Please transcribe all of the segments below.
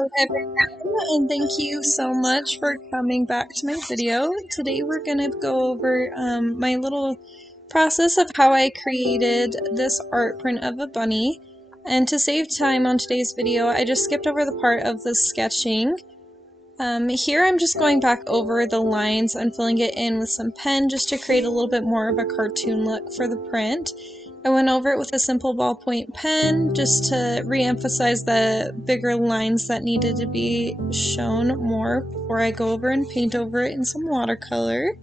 Hello everyone, and thank you so much for coming back to my video. Today we're going to go over my little process of how I created this art print of a bunny. And to save time on today's video, I just skipped over the part of the sketching. Here I'm just going back over the lines and filling it in with some pen just to create a little bit more of a cartoon look for the print. I went over it with a simple ballpoint pen just to re-emphasize the bigger lines that needed to be shown more before I go over and paint over it in some watercolor.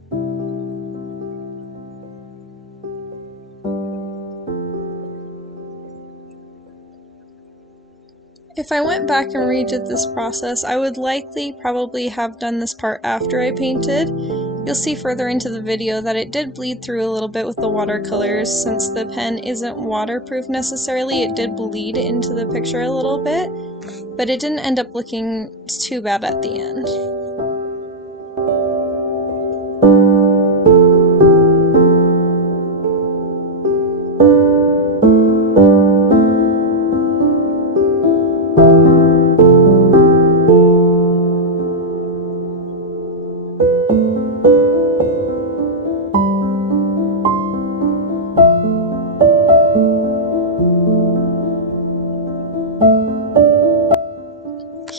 If I went back and redid this process, I would likely probably have done this part after I painted. You'll see further into the video that it did bleed through a little bit with the watercolors. Since the pen isn't waterproof necessarily, it did bleed into the picture a little bit, but it didn't end up looking too bad at the end.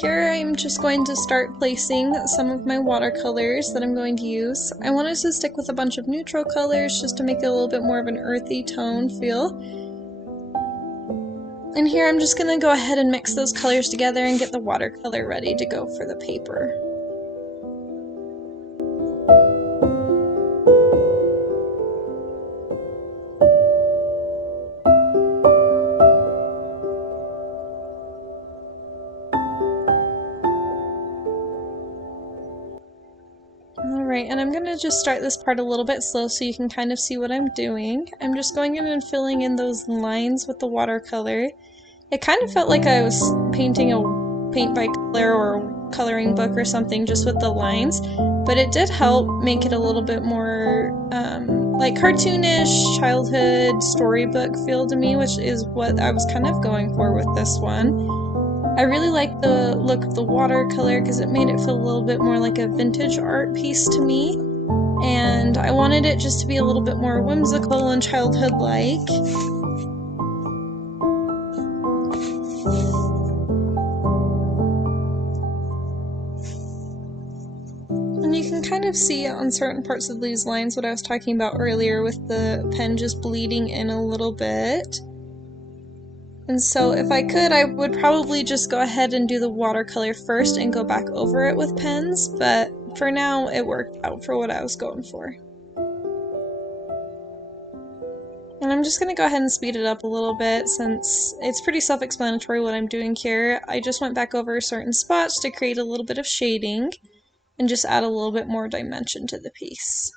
Here I'm just going to start placing some of my watercolors that I'm going to use. I wanted to stick with a bunch of neutral colors just to make it a little bit more of an earthy tone feel. And here I'm just going to go ahead and mix those colors together and get the watercolor ready to go for the paper. Alright, and I'm going to just start this part a little bit slow so you can kind of see what I'm doing. I'm just going in and filling in those lines with the watercolor. It kind of felt like I was painting a paint by color or coloring book or something just with the lines, but it did help make it a little bit more like cartoonish, childhood, storybook feel to me, which is what I was kind of going for with this one. I really like the look of the watercolor because it made it feel a little bit more like a vintage art piece to me, and I wanted it just to be a little bit more whimsical and childhood-like. And you can kind of see on certain parts of these lines what I was talking about earlier with the pen just bleeding in a little bit. And so if I could, I would probably just go ahead and do the watercolor first and go back over it with pens, but for now it worked out for what I was going for. And I'm just going to go ahead and speed it up a little bit since it's pretty self-explanatory what I'm doing here. I just went back over certain spots to create a little bit of shading and just add a little bit more dimension to the piece.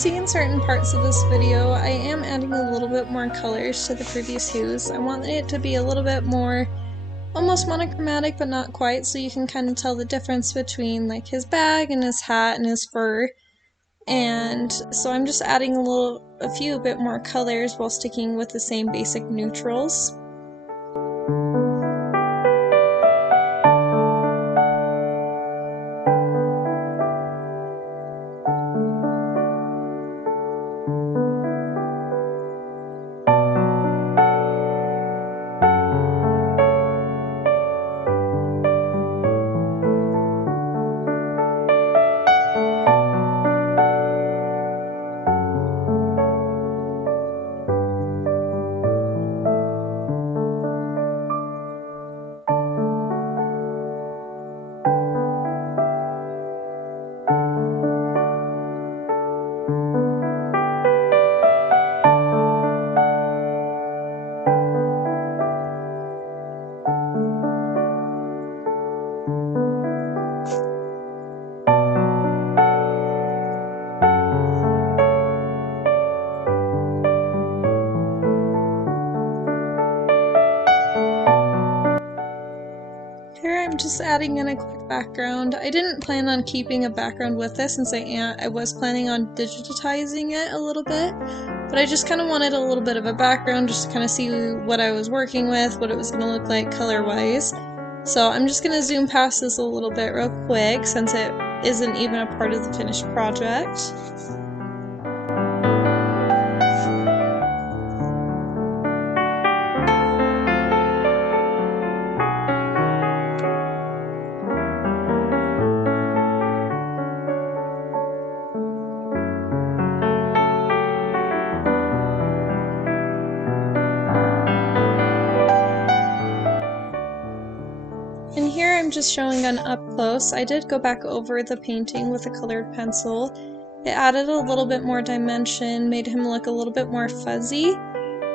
see in certain parts of this video, I am adding a little bit more colors to the previous hues. I want it to be a little bit more almost monochromatic, but not quite, so you can kind of tell the difference between like his bag and his hat and his fur. And so I'm just adding a few bit more colors while sticking with the same basic neutrals. Here I'm just adding in a quick background. I didn't plan on keeping a background with this since I was planning on digitizing it a little bit, but I just kind of wanted a little bit of a background just to kind of see what I was working with, what it was going to look like color-wise. So I'm just going to zoom past this a little bit real quick since it isn't even a part of the finished project. And here I'm just showing an up close. I did go back over the painting with a colored pencil. It added a little bit more dimension, made him look a little bit more fuzzy,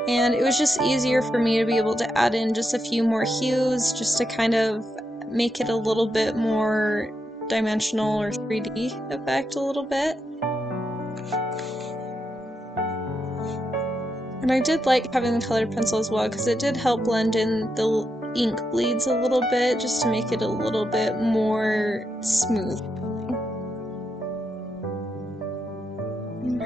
and it was just easier for me to be able to add in just a few more hues just to kind of make it a little bit more dimensional or 3D effect a little bit. And I did like having the colored pencil as well because it did help blend in the ink bleeds a little bit just to make it a little bit more smooth.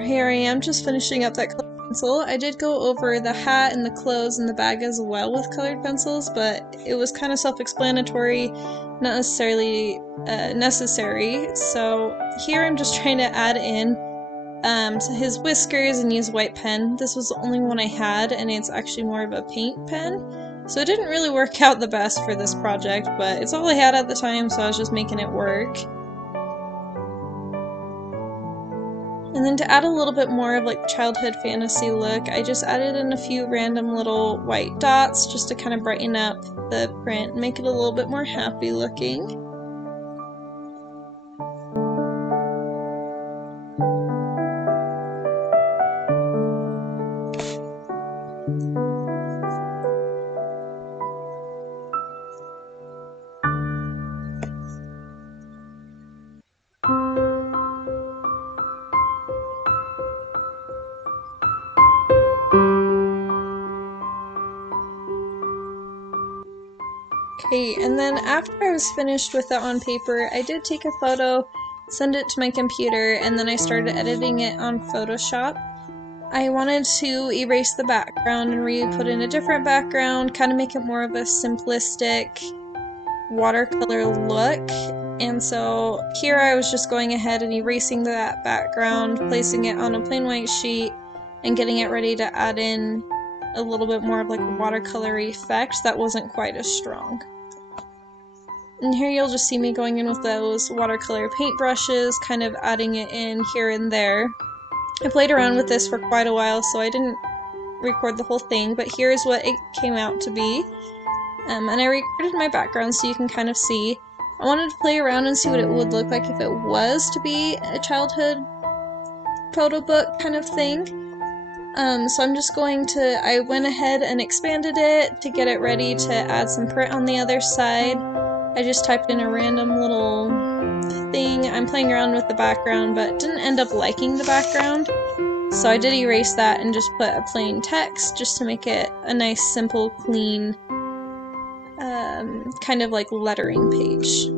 Here I am just finishing up that colored pencil. I did go over the hat and the clothes and the bag as well with colored pencils, but it was kind of self-explanatory, not necessarily necessary. So here I'm just trying to add in to his whiskers and use white pen. This was the only one I had, and it's actually more of a paint pen. So it didn't really work out the best for this project, but it's all I had at the time, so I was just making it work. And then to add a little bit more of like childhood fantasy look, I just added in a few random little white dots just to kind of brighten up the print and make it a little bit more happy looking. Okay, and then after I was finished with it on paper, I did take a photo, send it to my computer, and then I started editing it on Photoshop. I wanted to erase the background and put in a different background, kind of make it more of a simplistic watercolor look. And so here I was just going ahead and erasing that background, placing it on a plain white sheet, and getting it ready to add in a little bit more of like a watercolor effect that wasn't quite as strong. And here you'll just see me going in with those watercolor paint brushes, kind of adding it in here and there. I played around with this for quite a while, so I didn't record the whole thing, but here's what it came out to be. And I recorded my background so you can kind of see. I wanted to play around and see what it would look like if it was to be a childhood photo book kind of thing. So I'm just I went ahead and expanded it to get it ready to add some print on the other side. I just typed in a random little thing. I'm playing around with the background, but didn't end up liking the background. So I did erase that and just put a plain text just to make it a nice, simple, clean, kind of like lettering page.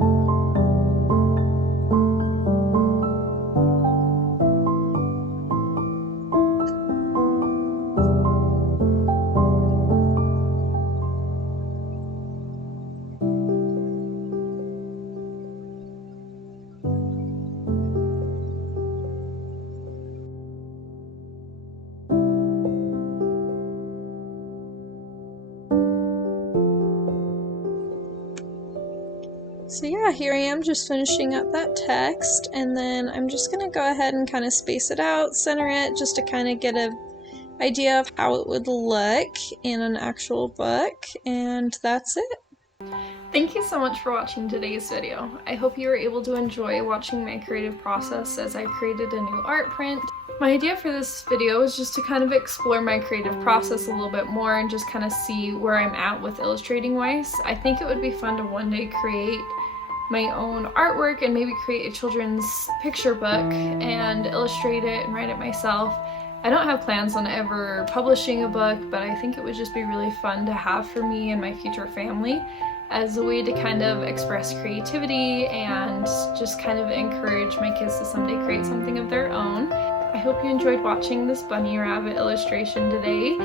So yeah, here I am just finishing up that text, and then I'm just going to go ahead and kind of space it out, center it, just to kind of get an idea of how it would look in an actual book, and that's it. Thank you so much for watching today's video. I hope you were able to enjoy watching my creative process as I created a new art print. My idea for this video is just to kind of explore my creative process a little bit more and just kind of see where I'm at with illustrating wise. I think it would be fun to one day create my own artwork and maybe create a children's picture book and illustrate it and write it myself. I don't have plans on ever publishing a book, but I think it would just be really fun to have for me and my future family as a way to kind of express creativity and just kind of encourage my kids to someday create something of their own. I hope you enjoyed watching this bunny rabbit illustration today.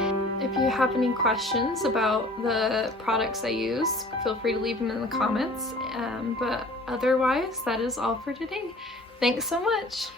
If you have any questions about the products I use, feel free to leave them in the comments. But otherwise, that is all for today. Thanks so much!